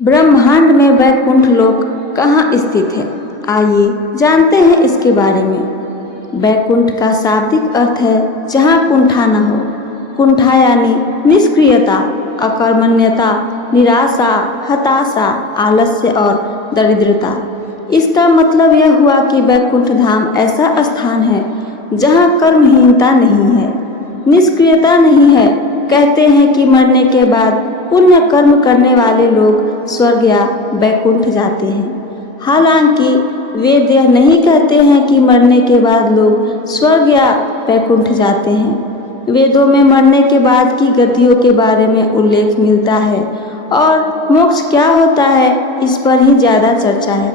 ब्रह्मांड में वैकुंठ लोक कहाँ स्थित है? आइए जानते हैं इसके बारे में। वैकुंठ का शाब्दिक अर्थ है जहाँ कुंठा न हो। कुंठा यानी निष्क्रियता, अकर्मण्यता, निराशा, हताशा, आलस्य और दरिद्रता। इसका मतलब यह हुआ कि वैकुंठ धाम ऐसा स्थान है जहाँ कर्महीनता नहीं है, निष्क्रियता नहीं है। कहते हैं कि मरने के बाद पुण्य कर्म करने वाले लोग स्वर्ग या वैकुंठ जाते हैं। हालांकि वेद यह नहीं कहते हैं कि मरने के बाद लोग स्वर्ग या वैकुंठ जाते हैं। वेदों में मरने के बाद की गतियों के बारे में उल्लेख मिलता है और मोक्ष क्या होता है इस पर ही ज़्यादा चर्चा है।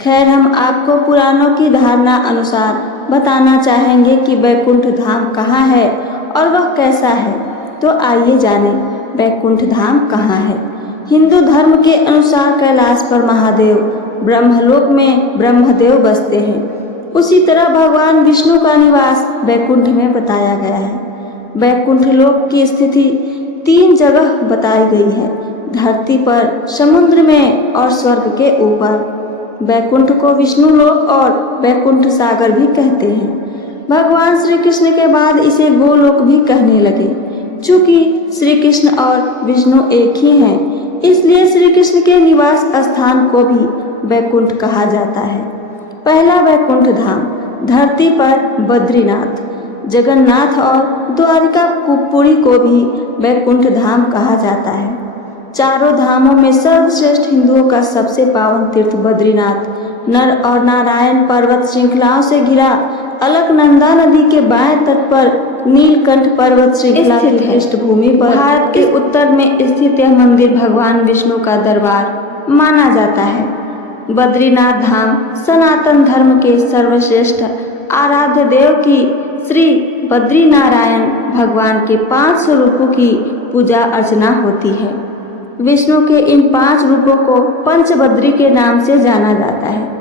खैर, हम आपको पुराणों की धारणा अनुसार बताना चाहेंगे कि वैकुंठ धाम कहाँ है और वह कैसा है। तो आइए जानें वैकुंठ धाम कहाँ है। हिंदू धर्म के अनुसार कैलाश पर महादेव, ब्रह्मलोक में ब्रह्मदेव बसते हैं। उसी तरह भगवान विष्णु का निवास वैकुंठ में बताया गया है। वैकुंठ लोक की स्थिति 3 जगह बताई गई है, धरती पर, समुद्र में और स्वर्ग के ऊपर। वैकुंठ को विष्णु लोक और वैकुंठ सागर भी कहते हैं। भगवान श्री कृष्ण के बाद इसे गोलोक भी कहने लगे। चूंकि श्री कृष्ण और विष्णु एक ही हैं, इसलिए श्री कृष्ण के निवास स्थान को भी वैकुंठ कहा जाता है। पहला वैकुंठ धाम, धरती पर बद्रीनाथ, जगन्नाथ और द्वारिकापुरी को भी वैकुंठ धाम कहा जाता है। चारों धामों में सर्वश्रेष्ठ हिंदुओं का सबसे पावन तीर्थ बद्रीनाथ नर और नारायण पर्वत श्रृंखलाओं से घिरा अलकनंदा नदी के बाएं तट पर नीलकंठ पर्वत श्रृंखला की पृष्ठभूमि पर भारत के उत्तर में स्थित यह मंदिर भगवान विष्णु का दरबार माना जाता है। बद्रीनाथ धाम सनातन धर्म के सर्वश्रेष्ठ आराध्य देव की श्री बद्रीनारायण भगवान के 5 स्वरूपों की पूजा अर्चना होती है। विष्णु के इन 5 रूपों को पंचबद्री के नाम से जाना जाता है।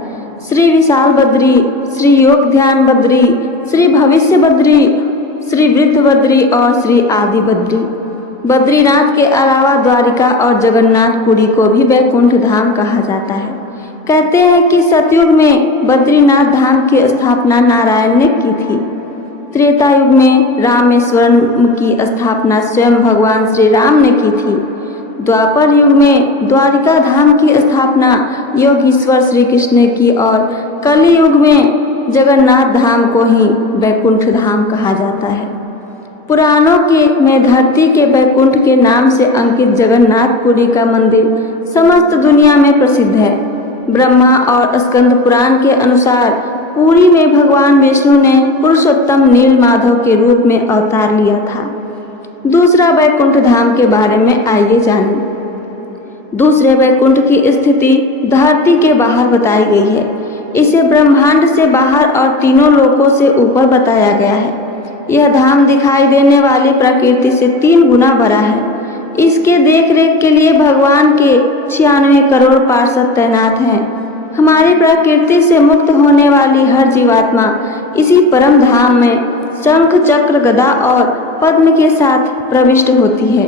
श्री विशाल बद्री, श्री योग ध्यान बद्री, श्री भविष्य बद्री, श्री वृद्ध बद्री और श्री आदि बद्री। बद्रीनाथ के अलावा द्वारिका और जगन्नाथपुरी को भी वैकुंठ धाम कहा जाता है। कहते हैं कि सतयुग में बद्रीनाथ धाम की स्थापना नारायण ने की थी। त्रेता युग में रामेश्वरम की स्थापना स्वयं भगवान श्री राम ने की थी। द्वापर युग में द्वारिका धाम की स्थापना योगीश्वर श्री कृष्ण ने की और कली युग में जगन्नाथ धाम को ही वैकुंठ धाम कहा जाता है। पुराणों के में धरती के वैकुंठ के नाम से अंकित जगन्नाथपुरी का मंदिर समस्त दुनिया में प्रसिद्ध है। ब्रह्मा और स्कंद पुराण के अनुसार पुरी में भगवान विष्णु ने पुरुषोत्तम नील माधव के रूप में अवतार लिया था। दूसरा वैकुंठ धाम के बारे में आइए जानें। दूसरे वैकुंठ की स्थिति धरती के बाहर बताई गई है। इसे ब्रह्मांड से बाहर और तीनों लोकों से ऊपर बताया गया है। यह धाम दिखाई देने वाली प्रकृति से 3 गुना बड़ा है। इसके देखरेख के लिए भगवान के 96 करोड़ पार्षद तैनात हैं। हमारी प्रकृति से मुक्त होने वाली हर जीवात्मा इसी परम धाम में शंख, चक्र, गदा और पद्म के साथ प्रविष्ट होती है।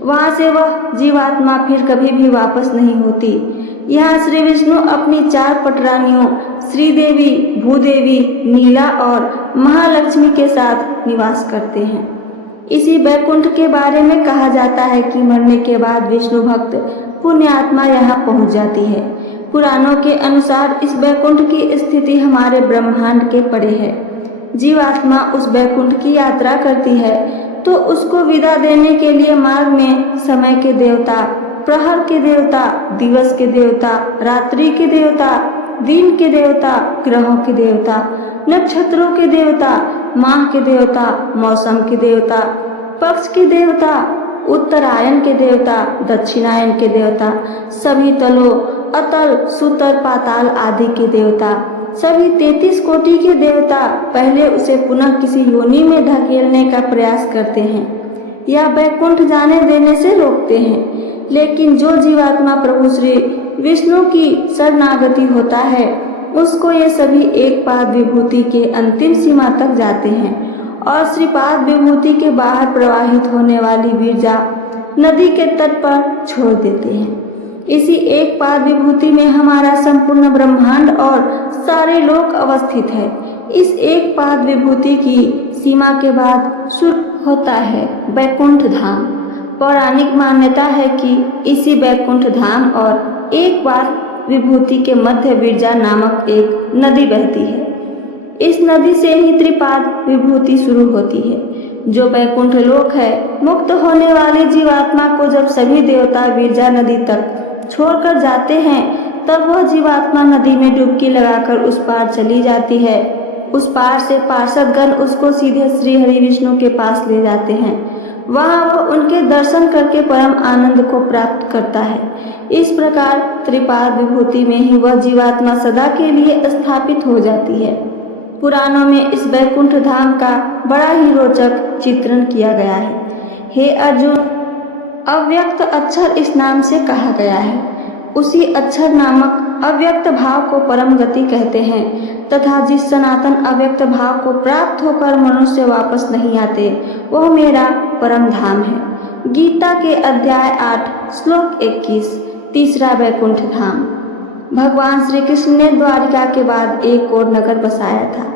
वहाँ से वह जीवात्मा फिर कभी भी वापस नहीं होती। यहाँ श्री विष्णु अपनी 4 पटरानियों श्रीदेवी, भूदेवी, नीला और महालक्ष्मी के साथ निवास करते हैं। इसी वैकुंठ के बारे में कहा जाता है कि मरने के बाद विष्णु भक्त पुण्यात्मा यहाँ पहुँच जाती है। पुराणों के अनुसार इस वैकुंठ की स्थिति हमारे ब्रह्मांड के परे है। जीवात्मा उस वैकुंठ की यात्रा करती है तो उसको विदा देने के लिए मार्ग में समय के देवता, प्रहर के देवता, दिवस के देवता, रात्रि के देवता, दिन के देवता, ग्रहों के देवता, नक्षत्रों के देवता, माह के देवता, मौसम के देवता, पक्ष के देवता, उत्तरायण के देवता, दक्षिणायन के देवता, सभी तलों, अतल, सुतर, पाताल आदि के देवता, सभी 33 कोटि के देवता पहले उसे पुनः किसी योनि में धकेलने का प्रयास करते हैं या वैकुंठ जाने देने से रोकते हैं। लेकिन जो जीवात्मा प्रभु श्री विष्णु की शरणागति होता है उसको ये सभी एक पाद विभूति के अंतिम सीमा तक जाते हैं और श्रीपाद विभूति के बाहर प्रवाहित होने वाली विरजा नदी के तट पर छोड़ देते हैं। इसी एक पाद विभूति में हमारा संपूर्ण ब्रह्मांड और सारे लोक अवस्थित है। इस एक पाद विभूति की सीमा के बाद शुरू होता है बैकुंठ धाम। पौराणिक मान्यता है कि इसी बैकुंठ धाम और एक पाद विभूति के मध्य विरजा नामक एक नदी बहती है। इस नदी से ही त्रिपाद विभूति शुरू होती है, जो बैकुंठ लोक है। मुक्त होने वाले जीवात्मा को जब सभी देवता विरजा नदी तक छोड़कर जाते हैं, तब वह जीवात्मा नदी में डुबकी लगाकर उस पार चली जाती है। उस पार से पार्षदगण उसको सीधे श्री हरि विष्णु के पास ले जाते हैं। वहाँ वह उनके दर्शन करके परम आनंद को प्राप्त करता है। इस प्रकार त्रिपाद विभूति में ही वह जीवात्मा सदा के लिए स्थापित हो जाती है। पुराणों में इस बैकुंठ धाम का बड़ा ही रोचक चित्रण किया गया है। हे अर्जुन, अव्यक्त अक्षर इस नाम से कहा गया है। उसी अक्षर नामक अव्यक्त भाव को परम गति कहते हैं तथा जिस सनातन अव्यक्त भाव को प्राप्त होकर मनुष्य वापस नहीं आते, वह मेरा परम धाम है। गीता के अध्याय 8 श्लोक 21, तीसरा बैकुंठ धाम। भगवान श्री कृष्ण ने द्वारिका के बाद एक और नगर बसाया था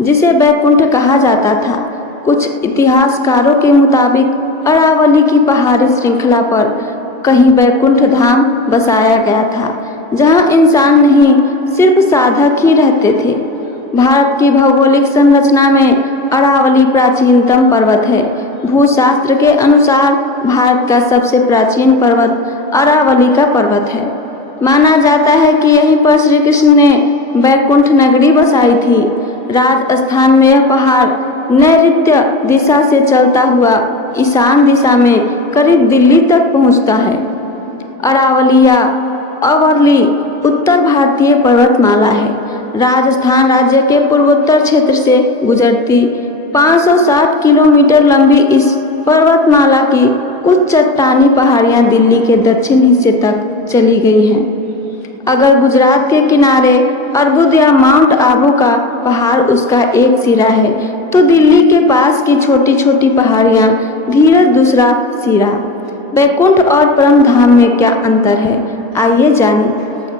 जिसे बैकुंठ कहा जाता था। कुछ इतिहासकारों के मुताबिक अरावली की पहाड़ी श्रृंखला पर कहीं बैकुंठ धाम बसाया गया था, जहां इंसान नहीं सिर्फ साधक ही रहते थे। भारत की भौगोलिक संरचना में अरावली प्राचीनतम पर्वत है। भूशास्त्र के अनुसार भारत का सबसे प्राचीन पर्वत अरावली का पर्वत है। माना जाता है कि यहीं पर श्री कृष्ण ने बैकुंठ नगरी बसाई थी। राजस्थान में यह पहाड़ नैऋत्य दिशा से चलता हुआ ईशान दिशा में करीब दिल्ली तक पहुंचता है। अरावली या अवर्ली उत्तर भारतीय पर्वतमाला है। राजस्थान राज्य के पूर्वोत्तर क्षेत्र से गुजरती 560 किलोमीटर लंबी इस पर्वतमाला की कुछ चट्टानी पहाड़ियां दिल्ली के दक्षिण हिस्से तक चली गई हैं। अगर गुजरात के किनारे अर्बुद या माउंट आबू का पहाड़ उसका एक सिरा है, तो दिल्ली के पास की छोटी छोटी पहाड़ियां धीरज दूसरा सिरा। बैकुंठ और परम धाम में क्या अंतर है, आइए जानें।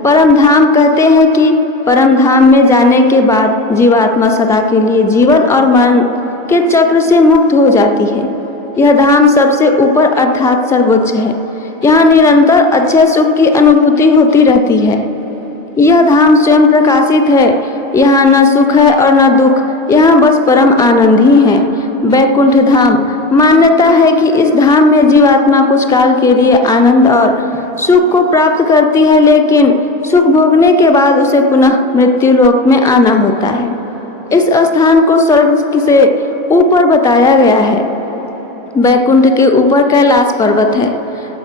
परम धाम कहते हैं कि परम धाम में जाने के बाद जीवात्मा सदा के लिए जीवन और मरण के चक्र से मुक्त हो जाती है। यह धाम सबसे ऊपर अर्थात सर्वोच्च है। यहाँ निरंतर अच्छे सुख की अनुभूति होती रहती है। यह धाम स्वयं प्रकाशित है। यहाँ न सुख है और न दुख, यहाँ बस परम आनंद ही है। बैकुंठ धाम मान्यता है कि इस धाम में जीवात्मा कुछ काल के लिए आनंद और सुख को प्राप्त करती है, लेकिन सुख भोगने के बाद उसे पुनः मृत्यु लोक में आना होता है। इस स्थान को स्वर्ग से ऊपर बताया गया है। बैकुंठ के ऊपर कैलाश पर्वत है।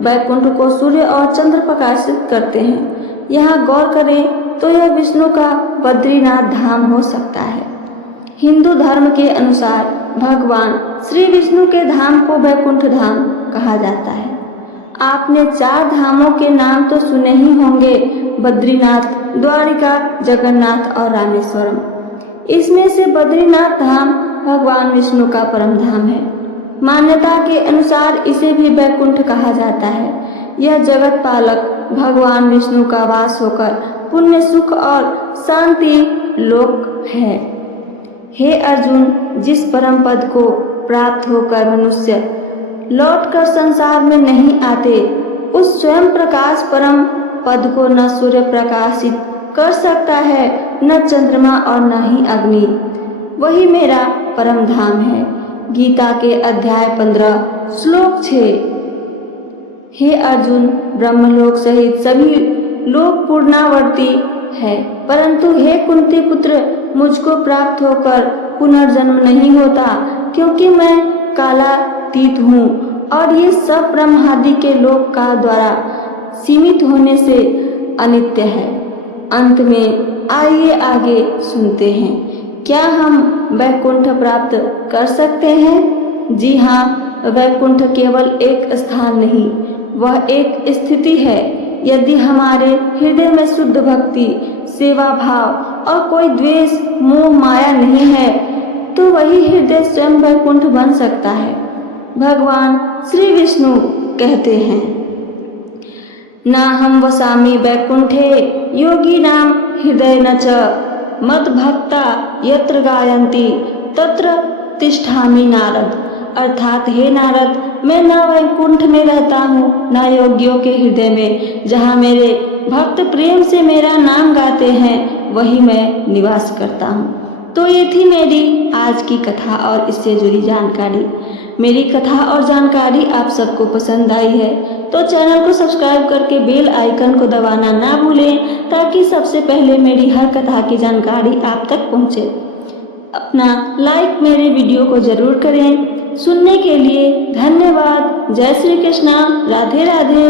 बैकुंठ को सूर्य और चंद्र प्रकाशित करते हैं। यहाँ गौर करें तो यह विष्णु का बद्रीनाथ धाम हो सकता है। हिंदू धर्म के अनुसार भगवान श्री विष्णु के धाम को बैकुंठ धाम कहा जाता है। आपने 4 धामों के नाम तो सुने ही होंगे, बद्रीनाथ, द्वारिका, जगन्नाथ और रामेश्वरम। इसमें से बद्रीनाथ धाम भगवान विष्णु का परम धाम है। मान्यता के अनुसार इसे भी बैकुंठ कहा जाता है। यह जगत पालक भगवान विष्णु का वास होकर पुण्य, सुख और शांति लोक है। हे अर्जुन, जिस परम पद को प्राप्त होकर मनुष्य लौटकर संसार में नहीं आते, उस स्वयं प्रकाश परम पद को न सूर्य प्रकाशित कर सकता है, न चंद्रमा और न ही अग्नि। वही मेरा परम धाम है। गीता के अध्याय 15 श्लोक 6। हे अर्जुन, ब्रह्मलोक सहित सभी लोक पूर्णावर्ती है, परंतु हे कुंती पुत्र, मुझको प्राप्त होकर पुनर्जन्म नहीं होता, क्योंकि मैं कालातीत हूँ और ये सब ब्रह्मादि के लोक काल द्वारा सीमित होने से अनित्य है। अंत में आइए आगे सुनते हैं, क्या हम वैकुंठ प्राप्त कर सकते हैं? जी हाँ, वैकुंठ केवल एक स्थान नहीं, वह एक स्थिति है। यदि हमारे हृदय में शुद्ध भक्ति, सेवा भाव और कोई द्वेष, मोह, माया नहीं है, तो वही हृदय स्वयं वैकुंठ बन सकता है। भगवान श्री विष्णु कहते हैं, नाहं वसामि वैकुंठे योगिनां हृदय न च मद्भक्ता यत्र गायन्ति तत्र तिष्ठामि नारद। अर्थात हे नारद, मैं न वैकुंठ में रहता हूँ न योगियों के हृदय में। जहाँ मेरे भक्त प्रेम से मेरा नाम गाते हैं वही मैं निवास करता हूँ। तो ये थी मेरी आज की कथा और इससे जुड़ी जानकारी। मेरी कथा और जानकारी आप सबको पसंद आई है तो चैनल को सब्सक्राइब करके बेल आइकन को दबाना ना भूलें, ताकि सबसे पहले मेरी हर कथा की जानकारी आप तक पहुंचे। अपना लाइक मेरे वीडियो को ज़रूर करें। सुनने के लिए धन्यवाद। जय श्री कृष्णा। राधे राधे।